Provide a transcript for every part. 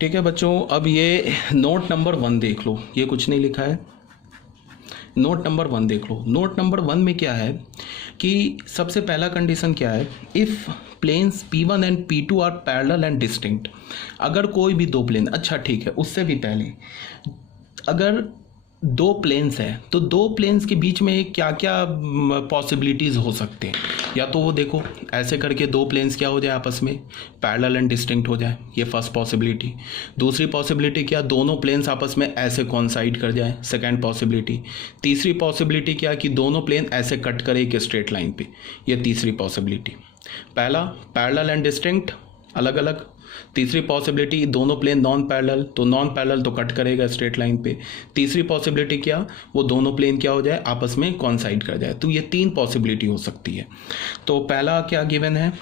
ठीक है बच्चों, अब ये नोट नंबर 1 देख लो, ये कुछ नहीं लिखा है। नोट नंबर 1 देख लो। नोट नंबर 1 में क्या है कि सबसे पहला कंडीशन क्या है, if planes P1 and P2 are parallel and distinct. अगर कोई भी दो प्लेन, अच्छा ठीक है, उससे भी पहले अगर दो प्लेन्स हैं तो दो प्लेन्स के बीच में क्या क्या पॉसिबिलिटीज़ हो सकते हैं। या तो वो देखो ऐसे करके दो प्लेन्स क्या हो जाए, आपस में पैरेलल एंड डिस्टिंक्ट हो जाए, ये फर्स्ट पॉसिबिलिटी। दूसरी पॉसिबिलिटी क्या, दोनों प्लेन्स आपस में ऐसे कॉन्साइड कर जाए, सेकेंड पॉसिबिलिटी। तीसरी पॉसिबिलिटी क्या कि दोनों प्लेन ऐसे कट करे एक स्ट्रेट लाइन पे, ये तीसरी पॉसिबिलिटी। पहला पैरेलल एंड डिस्टिंक्ट अलग अलग। तीसरी पॉसिबिलिटी दोनों प्लेन नॉन पैरेलल, तो नॉन पैरेलल तो कट करेगा स्ट्रेट लाइन पे। तीसरी पॉसिबिलिटी क्या, वो दोनों प्लेन क्या हो जाए, आपस में कॉन्साइड कर जाए। तो ये तीन पॉसिबिलिटी हो सकती है। तो पहला क्या गिवन है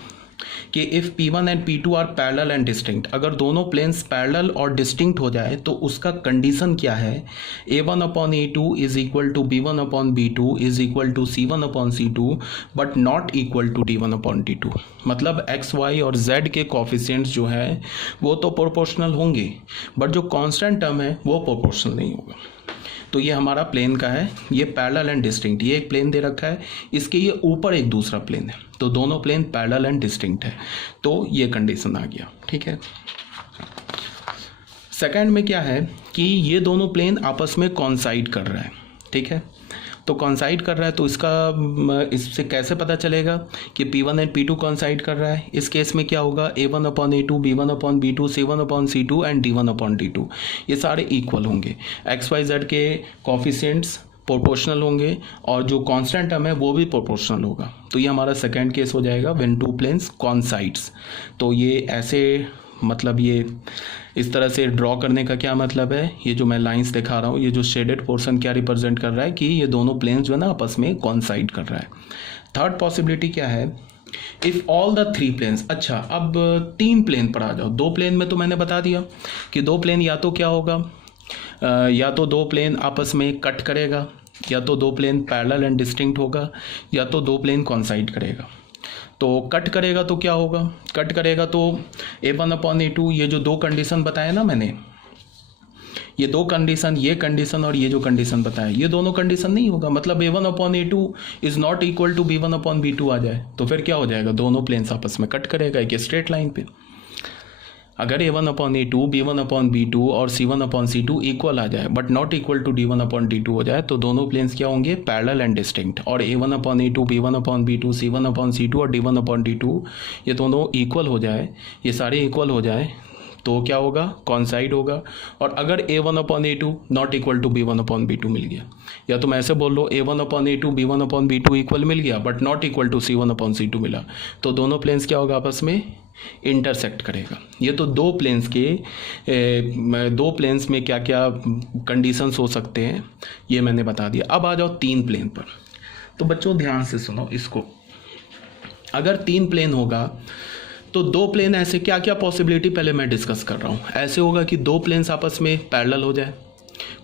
कि if P1 and P2 are parallel and distinct, अगर दोनों प्लेन्स पैरेलल और डिस्टिंक्ट हो जाए तो उसका कंडीशन क्या है, A1/A2 is equal to B1/B2 is equal to C1/C2 but not equal to D1/D2। मतलब एक्स वाई और जेड के कोफिशिएंट्स जो है वो तो प्रोपोर्शनल होंगे, बट जो कांस्टेंट टर्म है वो प्रोपोर्शनल नहीं होगा। तो ये हमारा प्लेन का है, ये पैरेलल एंड डिस्टिंक्ट, ये एक प्लेन दे रखा है, इसके ये ऊपर एक दूसरा प्लेन है, तो दोनों प्लेन पैरेलल एंड डिस्टिंक्ट है। तो ये कंडीशन आ गया, ठीक है। सेकंड में क्या है कि ये दोनों प्लेन आपस में कॉन्साइड कर रहा है, ठीक है। तो कॉन्साइड कर रहा है तो इससे कैसे पता चलेगा कि P1 एंड P2 कॉन्साइड कर रहा है। इस केस में क्या होगा, A1/A2 B1/B2 C1/C2 and D1/D2 ये सारे इक्वल होंगे। एक्स वाई जेड के कोफिशिएंट्स प्रोपोर्शनल होंगे और जो कांस्टेंट टर्म है वो भी प्रोपोर्शनल होगा। तो ये हमारा सेकेंड केस हो जाएगा व्हेन टू प्लेन्स कॉन्साइड्स। तो ये ऐसे मतलब ये इस तरह से ड्रॉ करने का क्या मतलब है, ये जो मैं लाइंस दिखा रहा हूँ, ये जो शेडेड पोर्शन क्या रिप्रेजेंट कर रहा है कि ये दोनों प्लेन्स जो है ना आपस में कॉन्साइड कर रहा है। थर्ड पॉसिबिलिटी क्या है, if all the three planes, अच्छा अब तीन प्लेन पर आ जाओ। दो प्लेन में तो मैंने बता दिया कि दो प्लेन या तो क्या होगा, या तो दो प्लेन आपस में कट करेगा, या तो दो प्लेन पैरेलल एंड डिस्टिंक्ट होगा, या तो दो प्लेन कॉन्साइड करेगा। तो कट करेगा तो क्या होगा, कट करेगा तो A1/A2 ये जो दो कंडीशन बताया ना मैंने, ये दो कंडीशन, ये कंडीशन और ये जो कंडीशन बताया, ये दोनों कंडीशन नहीं होगा। मतलब A1/A2 is not equal to B1/B2 आ जाए तो फिर क्या हो जाएगा, दोनों प्लेन्स आपस में कट करेगा एक स्ट्रेट लाइन पे। अगर A1/A2 B1/B2 और C1/C2 इक्वल आ जाए but not equal to D1/D2 हो जाए तो दोनों प्लेन्स क्या होंगे, पैरेलल एंड डिस्टिंक्ट। और A1/A2 B1/B2 C1/C2 और D1/D2 ये दोनों इक्वल हो जाए, ये सारे इक्वल हो जाए तो क्या होगा, कॉन्साइड होगा। और अगर A1/A2 not equal to B1/B2 मिल गया, या तुम ऐसे बोल लो A1/A2 B1/B2 इक्वल मिल गया but not equal to C1/C2 मिला, तो दोनों प्लेन्स क्या होगा, आपस में इंटरसेक्ट करेगा। ये तो दो प्लेन्स में क्या क्या कंडीशंस हो सकते हैं ये मैंने बता दिया। अब आ जाओ तीन प्लेन पर। तो बच्चों ध्यान से सुनो इसको, अगर तीन प्लेन होगा तो दो प्लेन ऐसे क्या क्या पॉसिबिलिटी पहले मैं डिस्कस कर रहा हूँ। ऐसे होगा कि दो प्लेन्स आपस में पैरेलल हो जाए,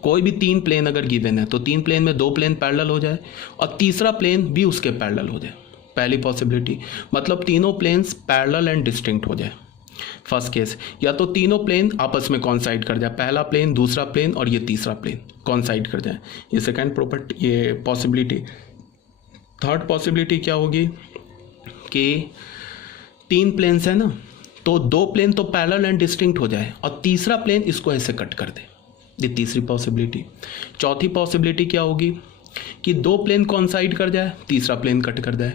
कोई भी तीन प्लेन अगर गिवन है तो तीन प्लेन में दो प्लेन पैरेलल हो जाए और तीसरा प्लेन भी उसके पैरेलल हो जाए, पहली पॉसिबिलिटी। मतलब तीनों प्लेन्स पैरेलल एंड डिस्टिंक्ट हो जाए, फर्स्ट केस। या तो तीनों प्लेन आपस में कॉन्साइड कर जाए, पहला प्लेन, दूसरा प्लेन और ये तीसरा प्लेन कॉन्साइड कर जाए, ये सेकेंड प्रॉपर्टी, ये पॉसिबिलिटी। थर्ड पॉसिबिलिटी क्या होगी कि तीन प्लेन्स है ना, तो दो प्लेन तो पैरेलल एंड डिस्टिंक्ट हो जाए और तीसरा प्लेन इसको ऐसे कट कर दे, ये तीसरी पॉसिबिलिटी। चौथी पॉसिबिलिटी क्या होगी कि दो प्लेन कॉन्साइड कर जाए, तीसरा प्लेन कट कर जाए।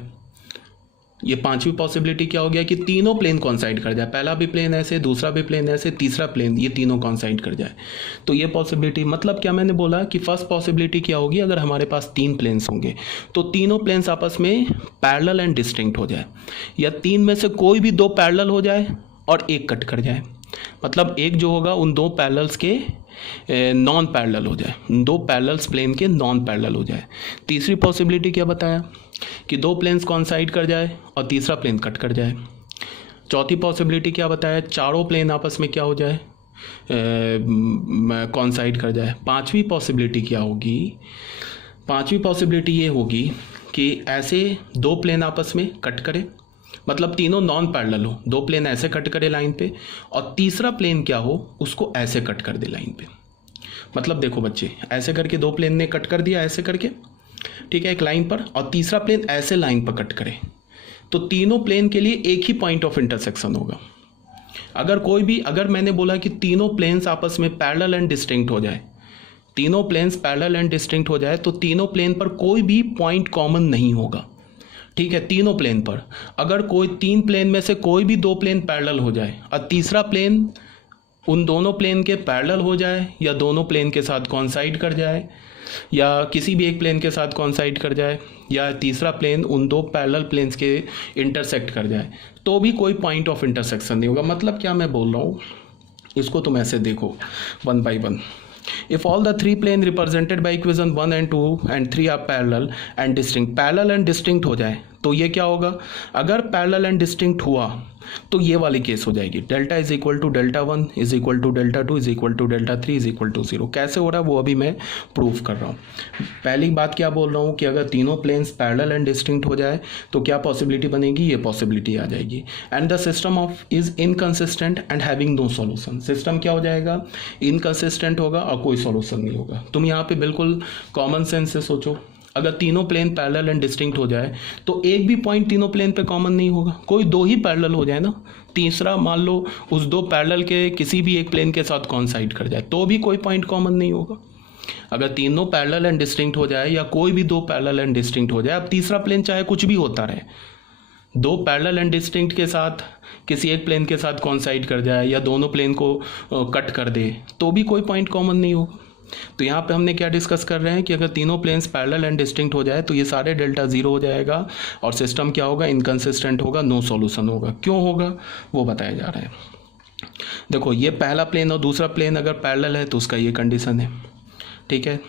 ये पांचवी पॉसिबिलिटी क्या हो गया कि तीनों प्लेन कॉन्साइड कर जाए, पहला भी प्लेन ऐसे, दूसरा भी प्लेन ऐसे, तीसरा प्लेन, ये तीनों कॉन्साइड कर जाए। तो ये पॉसिबिलिटी, मतलब क्या मैंने बोला कि फर्स्ट पॉसिबिलिटी क्या होगी, अगर हमारे पास तीन प्लेन्स होंगे तो तीनों प्लेन्स आपस में पैरेलल एंड डिस्टिंक्ट हो जाए, या तीन में से कोई भी दो पैरेलल हो जाए और एक कट कर जाए। मतलब एक जो होगा उन दो पैरेलल्स के नॉन पैरेलल हो जाए, दो पैरेलल्स प्लेन के नॉन पैरेलल हो जाए। तीसरी पॉसिबिलिटी क्या बताया कि दो प्लेन्स कॉन्साइड कर जाए और तीसरा प्लेन कट कर जाए। चौथी पॉसिबिलिटी क्या बताया, चारों प्लेन आपस में क्या हो जाए, कॉन्साइड कर जाए। पांचवी पॉसिबिलिटी क्या होगी, पांचवी पॉसिबिलिटी ये होगी कि ऐसे दो प्लेन आपस में कट करें मतलब तीनों नॉन पैरेलल हो, दो प्लेन ऐसे कट करे लाइन पे और तीसरा प्लेन क्या हो उसको ऐसे कट कर दे लाइन पे। मतलब देखो बच्चे, ऐसे करके दो प्लेन ने कट कर दिया ऐसे करके, ठीक है, एक लाइन पर, और तीसरा प्लेन ऐसे लाइन पर कट करे, तो तीनों प्लेन के लिए एक ही पॉइंट ऑफ इंटरसेक्शन होगा। अगर मैंने बोला कि तीनों प्लेन्स आपस में पैरेलल एंड डिस्टिंक्ट हो जाए, तीनों प्लेन्स पैरेलल एंड डिस्टिंक्ट हो जाए, तो तीनों प्लेन पर कोई भी पॉइंट कॉमन नहीं होगा, ठीक है। तीनों प्लेन पर अगर कोई तीन प्लेन में से कोई भी दो प्लेन पैरेलल हो जाए और तीसरा प्लेन उन दोनों प्लेन के पैरेलल हो जाए या दोनों प्लेन के साथ कॉन्साइड कर जाए या किसी भी एक प्लेन के साथ कॉन्साइड कर जाए या तीसरा प्लेन उन दो पैरेलल प्लेन्स के इंटरसेक्ट कर जाए, तो भी कोई पॉइंट ऑफ इंटरसेक्शन नहीं होगा। मतलब क्या मैं बोल रहा हूँ, इसको तुम ऐसे देखो one by one. If all the three plane represented by equation 1 and 2 and 3 are parallel and distinct, parallel and distinct हो जाए तो ये क्या होगा, अगर पैरेलल एंड डिस्टिंक्ट हुआ तो ये वाली केस हो जाएगी, delta is equal to delta 1 is equal to delta 2 is equal to delta 3 is equal to 0। कैसे हो रहा है वो अभी मैं प्रूफ कर रहा हूँ। पहली बात क्या बोल रहा हूँ कि अगर तीनों प्लेन्स पैरेलल एंड डिस्टिंक्ट हो जाए तो क्या पॉसिबिलिटी बनेगी, ये पॉसिबिलिटी आ जाएगी। And the system of is inconsistent and having no solution, system क्या हो जाएगा, इनकंसिस्टेंट होगा और कोई सॉल्यूशन नहीं होगा। तुम यहाँ पे बिल्कुल कॉमन सेंस से सोचो, अगर तीनों प्लेन पैरेलल एंड डिस्टिंक्ट हो जाए तो एक भी पॉइंट तीनों प्लेन पे कॉमन नहीं होगा, कोई दो ही पैरेलल हो जाए ना, तीसरा मान लो उस दो पैरेलल के किसी भी एक प्लेन के साथ कॉन्साइड कर जाए तो भी कोई पॉइंट कॉमन नहीं होगा। अगर तीनों पैरेलल एंड डिस्टिंक्ट हो जाए या कोई भी दो पैरेलल एंड डिस्टिंक्ट हो जाए, अब तीसरा प्लेन चाहे कुछ भी होता रहे, दो पैरेलल एंड डिस्टिंक्ट के साथ किसी एक प्लेन के साथ कॉन्साइड कर जाए या दोनों प्लेन को कट कर दे तो भी कोई पॉइंट कॉमन नहीं होगा। तो यहाँ पे हमने क्या डिस्कस कर रहे हैं कि अगर तीनों प्लेन्स पैरेलल एंड डिस्टिंक्ट हो जाए तो ये सारे डेल्टा 0 हो जाएगा और सिस्टम क्या होगा, इनकंसिस्टेंट होगा, नो सॉल्यूशन होगा। क्यों होगा वो बताया जा रहा है। देखो ये पहला प्लेन और दूसरा प्लेन अगर पैरेलल है तो उसका ये कंडीशन है, ठीक है,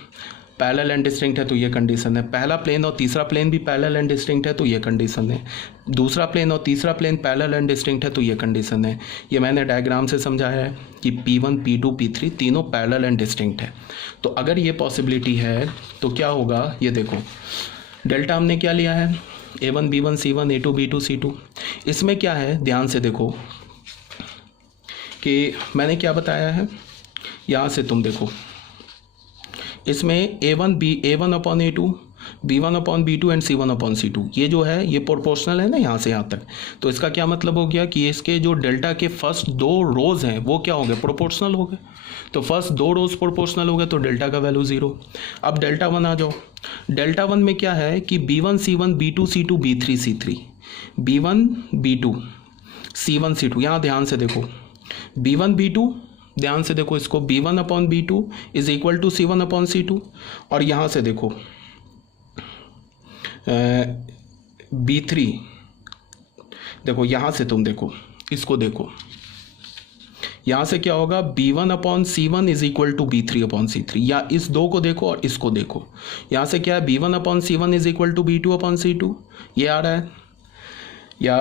पैरेलल एंड डिस्टिंक्ट है तो ये कंडीशन है। पहला प्लेन और तीसरा प्लेन भी पैरेलल एंड डिस्टिंक्ट है तो ये कंडीशन है। दूसरा प्लेन और तीसरा प्लेन पैरेलल एंड डिस्टिंक्ट है तो ये कंडीशन है। ये मैंने डायग्राम से समझाया है कि P1 P2 P3 तीनों पैरेलल एंड डिस्टिंक्ट है। तो अगर ये पॉसिबिलिटी है तो क्या होगा, ये देखो डेल्टा हमने क्या लिया है, A1 B1 C1 A2 B2 C2। इसमें क्या है, ध्यान से देखो कि मैंने क्या बताया है, यहाँ से तुम देखो, इसमें A1 upon A2 B1 upon B2 and C1 upon C2, ये जो है ये प्रोपोर्शनल है ना यहाँ से यहाँ तक। तो इसका क्या मतलब हो गया कि इसके जो डेल्टा के फर्स्ट दो रोज हैं वो क्या हो गए, प्रोपोर्शनल हो गए। तो फर्स्ट दो रोज प्रोपोर्शनल हो गए तो डेल्टा का वैल्यू 0। अब डेल्टा 1 आ जाओ, डेल्टा 1 में क्या है कि B1 C1 B2 C2 B3 C3, B1 B2 C1 C2, यहाँ ध्यान से देखो B1 B2, ध्यान से देखो इसको, B1 upon B2 is equal to C1 upon C2। और यहाँ से देखो B3, देखो यहाँ से तुम देखो इसको, देखो यहाँ से क्या होगा, B1 upon C1 is equal to B3 upon C3, या इस दो को देखो और इसको देखो, यहाँ से क्या है B1 upon C1 is equal to B2 upon C2 ये आ रहा है, या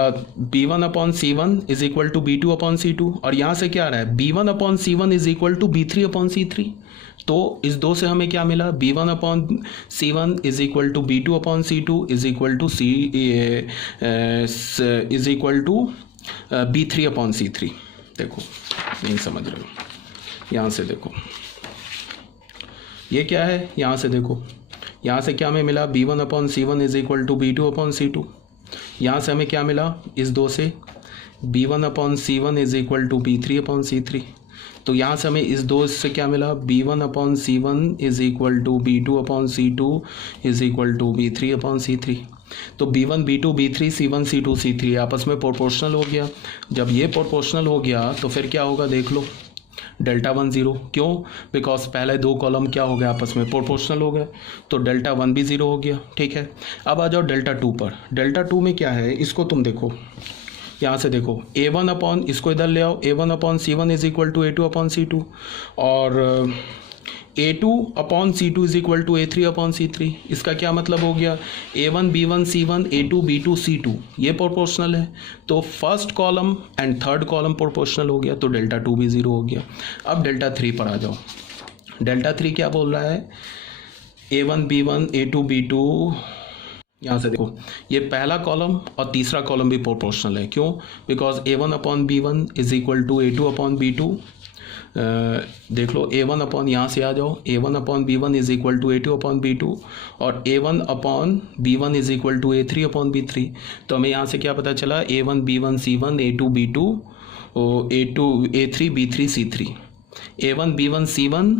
B1 upon C1 is equal to B2 upon C2, और यहाँ से क्या आ रहा है B1 upon C1 is equal to B3 upon C3। तो इस दो से हमें क्या मिला, B1 upon C1 is equal to B2 upon C2 is equal to is equal to B3 upon C3। देखो नहीं समझ रहे हो, यहाँ से देखो ये क्या है, यहाँ से देखो, यहाँ से क्या हमें मिला, B1 upon C1 is equal to B2 upon C2। यहाँ से हमें क्या मिला, इस दो से B1 upon C1 is equal to B3 upon C3। तो यहाँ से हमें इस दो से क्या मिला, B1 upon C1 is equal to B2 upon C2 is equal to B3 upon C3। तो B1 B2 B3 C1 C2 C3 आपस में प्रोपोर्शनल हो गया। जब ये प्रोपोर्शनल हो गया तो फिर क्या होगा, देख लो डेल्टा 1 0। क्यों, बिकॉज पहले दो कॉलम क्या हो गया, आपस में प्रोपोर्शनल हो गए, तो डेल्टा 1 भी 0 हो गया। ठीक है, अब आ जाओ डेल्टा 2 पर। डेल्टा 2 में क्या है, इसको तुम देखो, यहाँ से देखो A1 अपॉन, इसको इधर ले आओ, A1 upon C1 is equal to A2 upon C2, और A2 upon C2 is equal to A3 upon C3। इसका क्या मतलब हो गया, A1 B1 C1 A2 B2 C2 ये प्रोपोर्शनल है, तो first column and third column proportional हो गया, तो डेल्टा 2 भी 0 हो गया। अब डेल्टा 3 पर आ जाओ। डेल्टा 3 क्या बोल रहा है, A1 B1 A2 B2 यहाँ से देखो ये पहला कॉलम और तीसरा कॉलम भी प्रोपोर्शनल है। क्यों? Because A1 upon B1 is equal to A2 upon B2। देख लो A1 अपॉन यहाँ से आ जाओ, A1 upon B1 is equal to A2 upon B2 और A1 upon B1 is equal to A3 upon B3। तो हमें यहाँ से क्या पता चला? A1 B1 C1 A2 B2 A2 A3 B3 C3। A1 B1 C1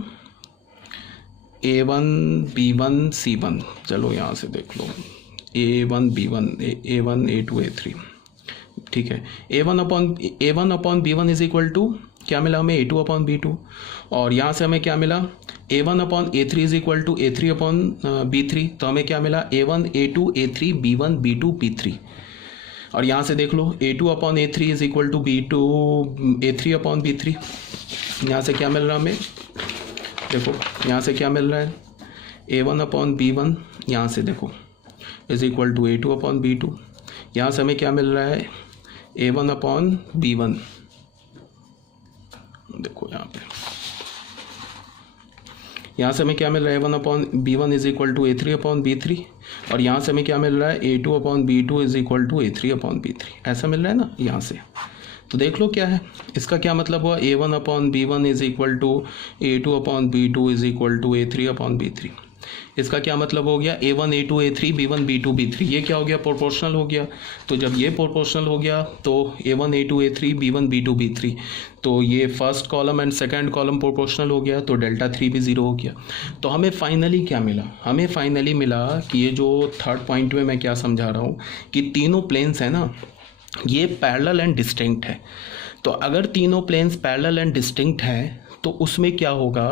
A1 B1 C1, चलो यहाँ से देख लो A1 B1 A1 A2 A3, ठीक है। A1 upon B1 is equal to क्या मिला हमें? A2 upon B2। और यहाँ से हमें क्या मिला? A1 upon A3 is equal to A3 upon B3। तो हमें क्या मिला? A1 A2 A3 B1 B2 B3। और यहाँ से देख लो A2 upon A3 is equal to B2 A3 upon B3। यहाँ से क्या मिल रहा है हमें? देखो यहाँ से क्या मिल रहा है? A1 अपॉन B1 यहाँ से देखो is equal to A2 upon B2। यहाँ से हमें क्या मिल रहा है? A1 अपॉन B1, देखो यहाँ पे यहाँ से हमें क्या मिल रहा है? A1 upon B1 is equal to A3 upon B3। और यहाँ से हमें क्या मिल रहा है? A2 upon B2 is equal to A3 upon B3। ऐसा मिल रहा है ना यहाँ से। तो देख लो क्या है इसका, क्या मतलब हुआ? A1 upon B1 is equal to A2 upon B2 is equal to A3 upon B3। इसका क्या मतलब हो गया? A1 A2 A3 B1 B2 B3। ये क्या हो गया? प्रोपोर्शनल हो गया। तो जब ये प्रोपोर्शनल हो गया तो A1 A2 A3 B1 B2 B3, तो ये first column and second column proportional हो गया, तो डेल्टा 3 भी 0 हो गया। तो हमें फाइनली क्या मिला? हमें फाइनली मिला कि ये जो थर्ड पॉइंट में मैं क्या समझा रहा हूँ कि तीनों प्लेन्स हैं ना, ये पैरेलल एंड डिस्टिंक्ट है। तो अगर तीनों प्लेन्स पैरेलल एंड डिस्टिंक्ट हैं तो उसमें क्या होगा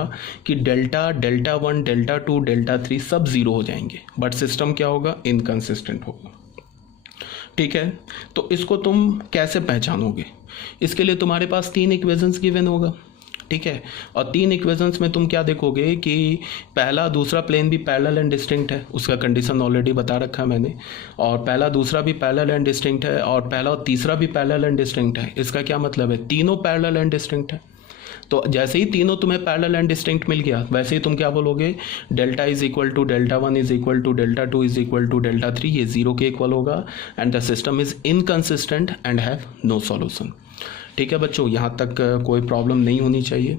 कि डेल्टा 1 डेल्टा 2 डेल्टा 3 सब 0 हो जाएंगे, बट सिस्टम क्या होगा? इनकंसिस्टेंट होगा। ठीक है, तो इसको तुम कैसे पहचानोगे? इसके लिए तुम्हारे पास 3 इक्वेशंस गिवन होगा, ठीक है। और 3 इक्वेशंस में तुम क्या देखोगे कि पहला दूसरा प्लेन भी पैरेलल एंड डिस्टिंक्ट है, उसका कंडीशन ऑलरेडी बता रखा है मैंने। और पहला दूसरा भी पैरेलल एंड डिस्टिंक्ट है और पहला और तीसरा भी पैरेलल एंड डिस्टिंक्ट है। इसका क्या मतलब है? तीनों पैरेलल एंड डिस्टिंक्ट है। तो जैसे ही तीनों तुम्हें पैरेलल एंड डिस्टिंक्ट मिल गया, वैसे ही तुम क्या बोलोगे? Delta is equal to delta 1 is equal to delta 2 is equal to delta 3, ये 0 के इक्वल होगा and the system is inconsistent and have no solution. ठीक है बच्चों, यहाँ तक कोई प्रॉब्लम नहीं होनी चाहिए।